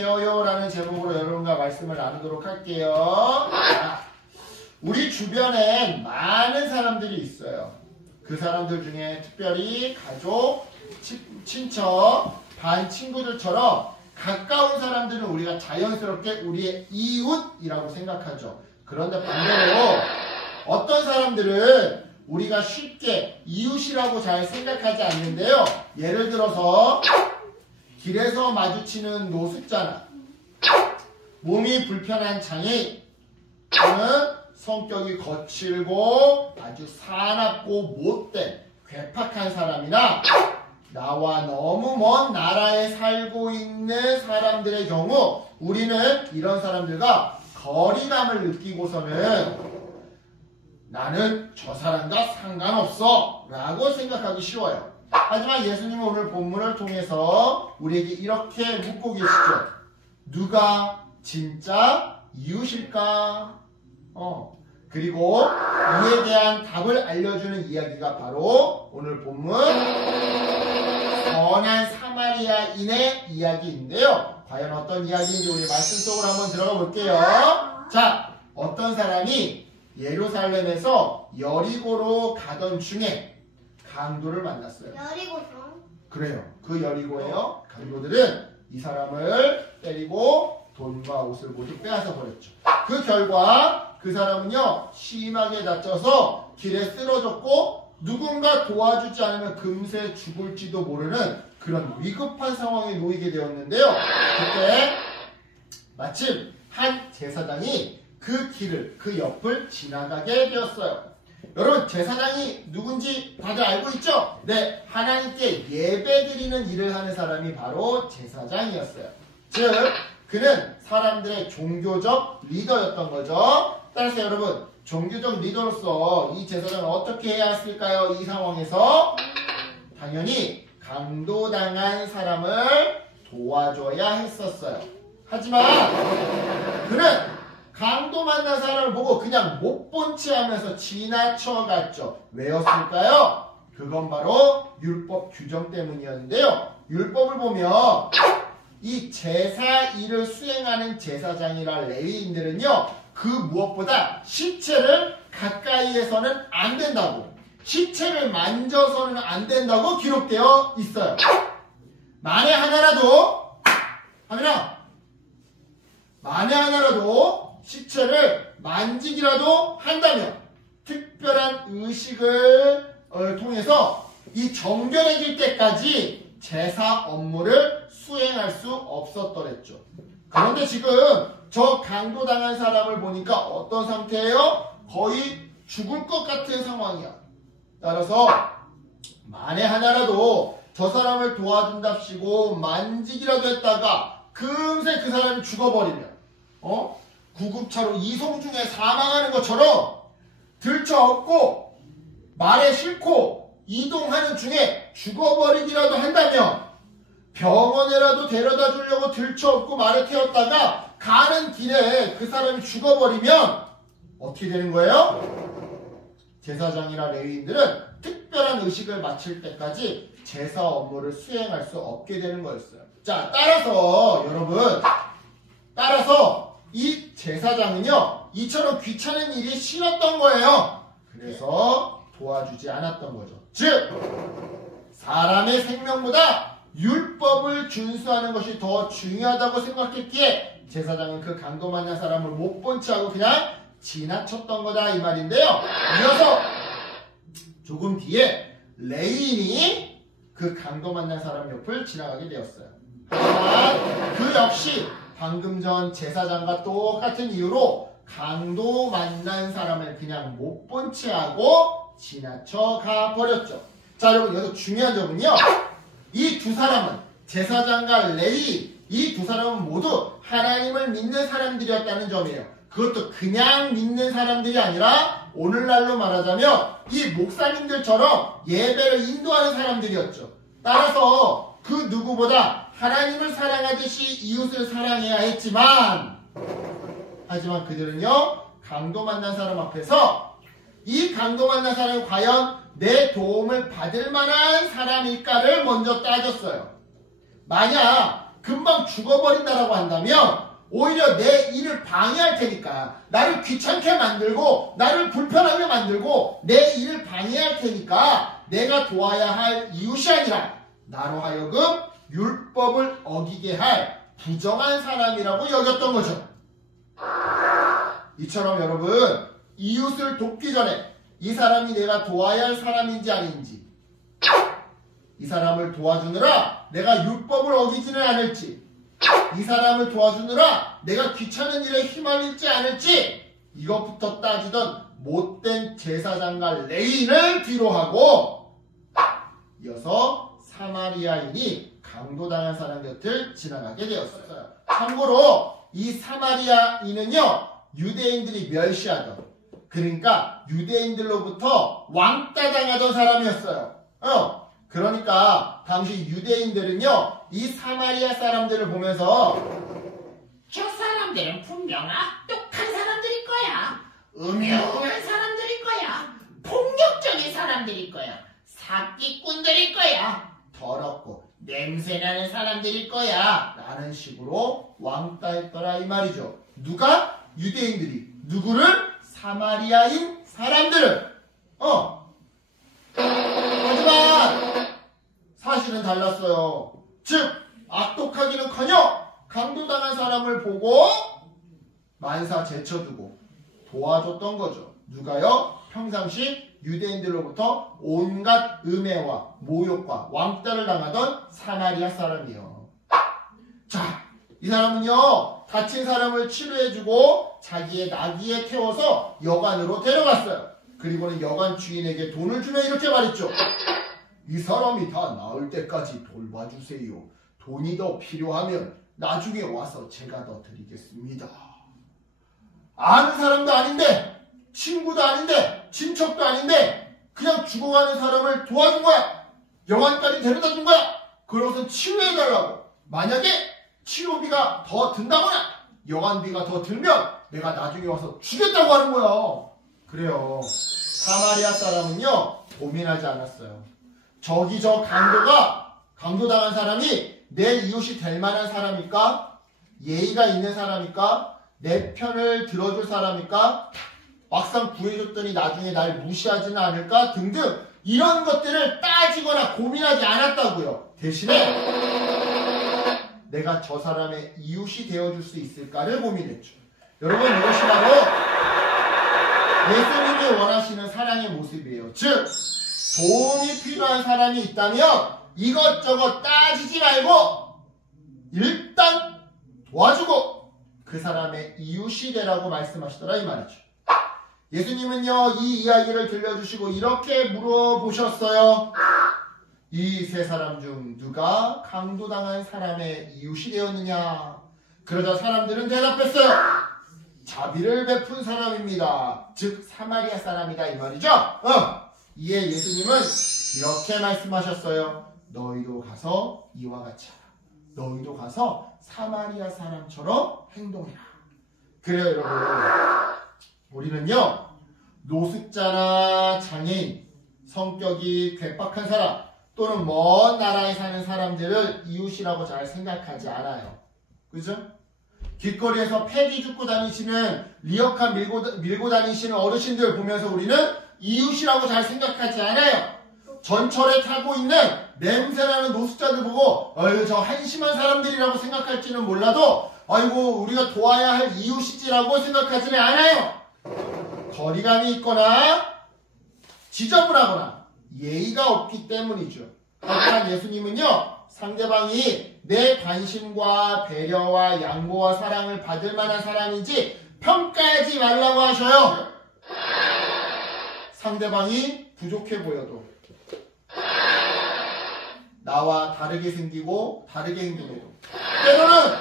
되어요 라는 제목으로 여러분과 말씀을 나누도록 할게요. 자, 우리 주변엔 많은 사람들이 있어요. 그 사람들 중에 특별히 가족, 친척, 반 친구들처럼 가까운 사람들은 우리가 자연스럽게 우리의 이웃이라고 생각하죠. 그런데 반대로 어떤 사람들은 우리가 쉽게 이웃이라고 잘 생각하지 않는데요. 예를 들어서 길에서 마주치는 노숙자나 몸이 불편한 장애인, 또는 성격이 거칠고 아주 사납고 못된 괴팍한 사람이나 나와 너무 먼 나라에 살고 있는 사람들의 경우 우리는 이런 사람들과 거리감을 느끼고서는 나는 저 사람과 상관없어 라고 생각하기 쉬워요. 하지만 예수님은 오늘 본문을 통해서 우리에게 이렇게 묻고 계시죠. 누가 진짜 이웃일까? 그리고 이에 대한 답을 알려주는 이야기가 바로 오늘 본문 선한 사마리아인의 이야기인데요. 과연 어떤 이야기인지 우리 말씀 속으로 한번 들어가 볼게요. 자, 어떤 사람이 예루살렘에서 여리고로 가던 중에 강도를 만났어요. 여리고서? 그래요. 그 여리고예요. 강도들은 이 사람을 때리고 돈과 옷을 모두 빼앗아 버렸죠. 그 결과 그 사람은요 심하게 다쳐서 길에 쓰러졌고 누군가 도와주지 않으면 금세 죽을지도 모르는 그런 위급한 상황에 놓이게 되었는데요. 그때 마침 한 제사장이 그 길을, 그 옆을 지나가게 되었어요. 여러분, 제사장이 누군지 다들 알고 있죠? 네, 하나님께 예배드리는 일을 하는 사람이 바로 제사장이었어요. 즉, 그는 사람들의 종교적 리더였던 거죠. 따라서 여러분, 종교적 리더로서 이 제사장은 어떻게 해야 했을까요? 이 상황에서 당연히 강도당한 사람을 도와줘야 했었어요. 하지만 그는 강도 만난 사람을 보고 그냥 못 본 채 하면서 지나쳐갔죠. 왜였을까요? 그건 바로 율법 규정 때문이었는데요. 율법을 보면 이 제사 일을 수행하는 제사장이라 레위인들은요, 그 무엇보다 시체를 가까이에서는 안 된다고, 시체를 만져서는 안 된다고 기록되어 있어요. 만에 하나라도 시체를 만지기라도 한다면 특별한 의식을 통해서 이 정결해질 때까지 제사 업무를 수행할 수 없었더랬죠. 그런데 지금 저 강도당한 사람을 보니까 어떤 상태예요? 거의 죽을 것 같은 상황이야. 따라서 만에 하나라도 저 사람을 도와준답시고 만지기라도 했다가 금세 그 사람이 죽어버리면 구급차로 이송 중에 사망하는 것처럼 들쳐업고 말에 싣고 이동하는 중에 죽어버리기라도 한다면 병원에라도 데려다 주려고 들쳐업고 말에 태웠다가 가는 길에 그 사람이 죽어버리면 어떻게 되는 거예요? 제사장이나 레위인들은 특별한 의식을 마칠 때까지 제사 업무를 수행할 수 없게 되는 거였어요. 자, 따라서 여러분, 이 제사장은요, 이처럼 귀찮은 일이 싫었던 거예요. 그래서 도와주지 않았던 거죠. 즉, 사람의 생명보다 율법을 준수하는 것이 더 중요하다고 생각했기에 제사장은 그 강도 만난 사람을 못 본 채 하고 그냥 지나쳤던 거다 이 말인데요. 이어서 조금 뒤에 레위인이 그 강도 만난 사람 옆을 지나가게 되었어요. 하지만 그 역시 방금 전 제사장과 똑같은 이유로 강도 만난 사람을 그냥 못 본 채 하고 지나쳐 가버렸죠. 자, 여러분, 여기서 중요한 점은요, 이 두 사람은, 제사장과 레위, 이 두 사람은 모두 하나님을 믿는 사람들이었다는 점이에요. 그것도 그냥 믿는 사람들이 아니라 오늘날로 말하자면 이 목사님들처럼 예배를 인도하는 사람들이었죠. 따라서 그 누구보다 하나님을 사랑하듯이 이웃을 사랑해야 했지만, 하지만 그들은요, 강도 만난 사람 앞에서 이 강도 만난 사람이 과연 내 도움을 받을 만한 사람일까를 먼저 따졌어요. 만약 금방 죽어버린다라고 한다면 오히려 내 일을 방해할 테니까, 나를 귀찮게 만들고 나를 불편하게 만들고 내 일을 방해할 테니까 내가 도와야 할 이웃이 아니라 나로 하여금 율법을 어기게 할 부정한 사람이라고 여겼던 거죠. 이처럼 여러분, 이웃을 돕기 전에 이 사람이 내가 도와야 할 사람인지 아닌지, 이 사람을 도와주느라 내가 율법을 어기지는 않을지, 이 사람을 도와주느라 내가 귀찮은 일에 휘말릴지 않을지, 이것부터 따지던 못된 제사장과 레위인을 뒤로 하고 이어서 사마리아인이 강도당한 사람 곁을 지나가게 되었어요. 참고로 이 사마리아인은요, 유대인들이 멸시하던, 그러니까 유대인들로부터 왕따 당하던 사람이었어요. 그러니까 당시 유대인들은요, 이 사마리아 사람들을 보면서 저 사람들은 분명 악독한 사람들일 거야. 음흉한 사람들일 거야. 폭력적인 사람들일 거야. 사기꾼들일 거야. 더럽고 냄새나는 사람들일 거야 라는 식으로 왕따했더라 이 말이죠. 누가? 유대인들이. 누구를? 사마리아인 사람들을. 하지만 사실은 달랐어요. 즉 악독하기는커녕 강도당한 사람을 보고 만사 제쳐두고 도와줬던 거죠. 누가요? 평상시 유대인들로부터 온갖 음해와 모욕과 왕따를 당하던 사마리아 사람이요. 자, 이 사람은요, 다친 사람을 치료해주고 자기의 나귀에 태워서 여관으로 데려갔어요. 그리고는 여관 주인에게 돈을 주며 이렇게 말했죠. 이 사람이 다 나을 때까지 돌봐주세요. 돈이 더 필요하면 나중에 와서 제가 더 드리겠습니다. 아는 사람도 아닌데, 친구도 아닌데, 친척도 아닌데 그냥 죽어가는 사람을 도와준 거야. 여관까지 데려다 준 거야. 그러고선 치료해달라고. 만약에 치료비가 더 든다거나 여관비가 더 들면 내가 나중에 와서 주겠다고 하는 거야. 그래요. 사마리아 사람은요, 고민하지 않았어요. 저기 저 강도당한 사람이 내 이웃이 될 만한 사람일까? 예의가 있는 사람일까? 내 편을 들어줄 사람일까? 막상 구해줬더니 나중에 날 무시하지는 않을까? 등등 이런 것들을 따지거나 고민하지 않았다고요. 대신에 내가 저 사람의 이웃이 되어줄 수 있을까를 고민했죠. 여러분, 이것이 바로 예수님이 원하시는 사랑의 모습이에요. 즉, 도움이 필요한 사람이 있다면 이것저것 따지지 말고 일단 도와주고 그 사람의 이웃이 되라고 말씀하시더라 이 말이죠. 예수님은요, 이 이야기를 들려주시고 이렇게 물어보셨어요. 이 세 사람 중 누가 강도당한 사람의 이웃이 되었느냐? 그러자 사람들은 대답했어요. 자비를 베푼 사람입니다. 즉 사마리아 사람이다 이 말이죠. 이에 예수님은 이렇게 말씀하셨어요. 너희도 가서 이와 같이 하라. 너희도 가서 사마리아 사람처럼 행동해라. 그래요 여러분, 우리는요, 노숙자나 장애인, 성격이 괴팍한 사람 또는 먼 나라에 사는 사람들을 이웃이라고 잘 생각하지 않아요. 그죠? 길거리에서 폐기 줍고 다니시는 리어카 밀고 다니시는 어르신들 보면서 우리는 이웃이라고 잘 생각하지 않아요. 전철에 타고 있는 냄새나는 노숙자들 보고 어휴 저 한심한 사람들이라고 생각할지는 몰라도 아이고 우리가 도와야 할 이웃이지라고 생각하지는 않아요. 거리감이 있거나 지저분하거나 예의가 없기 때문이죠. 하지만 예수님은요, 상대방이 내 관심과 배려와 양보와 사랑을 받을 만한 사람인지 평가하지 말라고 하셔요. 상대방이 부족해 보여도 나와 다르게 생기고 다르게 행동해도 때로는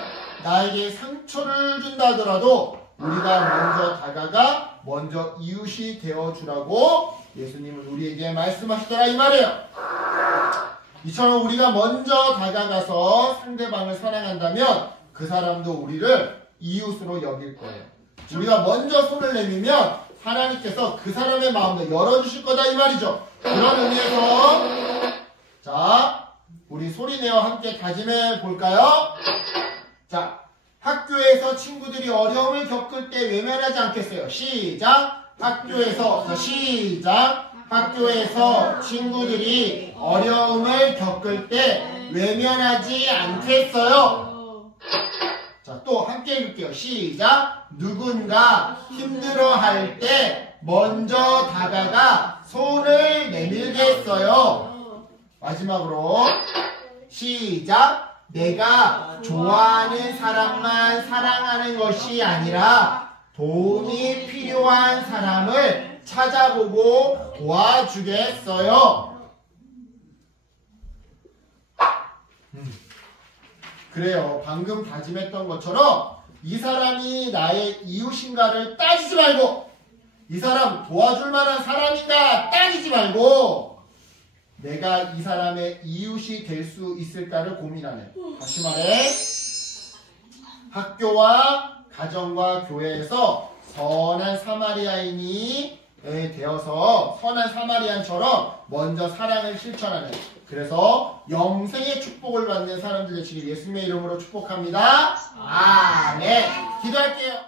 나에게 상처를 준다 하더라도 우리가 먼저 다가가 먼저 이웃이 되어주라고 예수님은 우리에게 말씀하시더라 이 말이에요. 이처럼 우리가 먼저 다가가서 상대방을 사랑한다면 그 사람도 우리를 이웃으로 여길 거예요. 우리가 먼저 손을 내밀면 하나님께서 그 사람의 마음도 열어주실 거다 이 말이죠. 그런 의미에서 자 우리 소리내어 함께 다짐해 볼까요? 자, 학교에서 친구들이 어려움을 겪을 때 외면하지 않겠어요. 시작! 학교에서, 자, 시작! 학교에서 친구들이 어려움을 겪을 때 외면하지 않겠어요. 자, 또 함께 읽을게요. 시작! 누군가 힘들어할 때 먼저 다가가 손을 내밀겠어요. 마지막으로 시작! 내가 좋아하는 사람만 사랑하는 것이 아니라 도움이 필요한 사람을 찾아보고 도와주겠어요. 그래요. 방금 다짐했던 것처럼 이 사람이 나의 이웃인가를 따지지 말고 이 사람 도와줄 만한 사람인가 따지지 말고 내가 이 사람의 이웃이 될 수 있을까를 고민하는, 다시 말해 학교와 가정과 교회에서 선한 사마리아인이 되어서 선한 사마리안처럼 먼저 사랑을 실천하는, 그래서 영생의 축복을 받는 사람들 되시길 예수님의 이름으로 축복합니다. 아멘. 기도할게요.